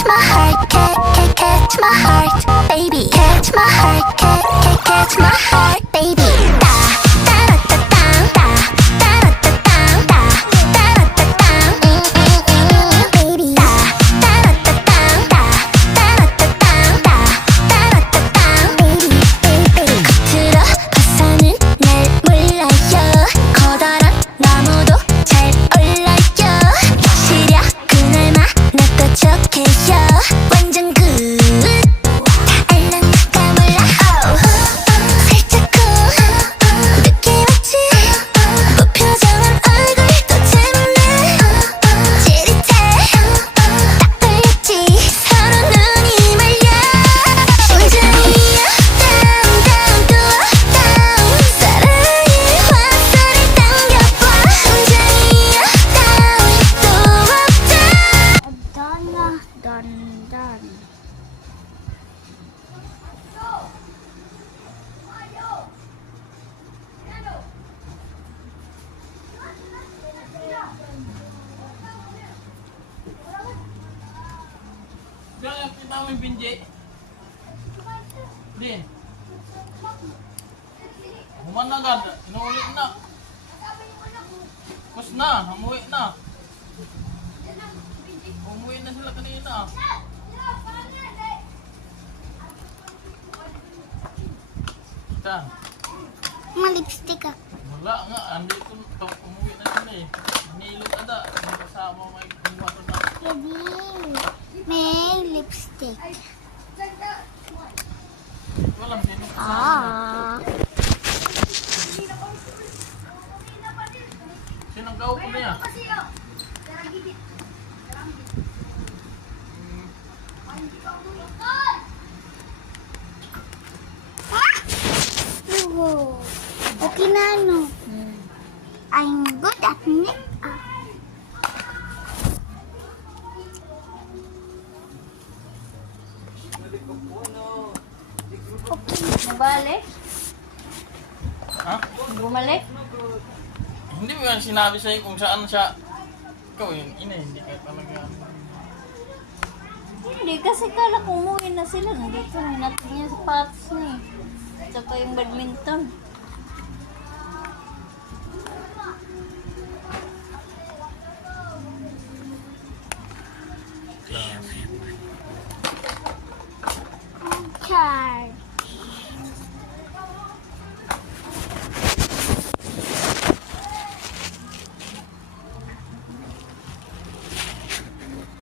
catch my heart, catch my heart, baby. Catch my heart, catch my heart, baby. Da da da da da da da da da da da da da, baby. Da da da da da da da da da da da da, baby, baby. 겉으로 봐서는 날 몰라요. 커다란 나무도 잘 올라요. 시려 그날만 나도 척해요. 완전 굿. 다 알랑가 몰라. 살짝 cool. 늦게 왔지. 무표정한 얼굴도 재밌네. 찌릿해. 딱 걸렸지. 서로 눈이 말려. 완전히 down down 또 down. 사랑의 화살을 당겨봐. 완전히 down 또 up down. Done. Jangan kita main pinjek. Din. Humana ka, inuulit na. Kus na, umuwi na. Umuwi na sila kanina. Saan? Malipstick ako. Wala nga, andito umuwi na sila eh. Nilog ada, may kasama may kumuha na. Baby, may lipstick. Walang sino. Sinong kaupo na yan? Okay na ano? I'm good at makeup. Bumalik? Ha? Bumalik? Hindi mo yan sinabi sa'yo kung saan siya. Ikaw yun, hindi ka talaga. Hindi, kasi kala ko umuwi na sila. Nandito na natin yung sapatos na eh. Saka yung badminton. Char.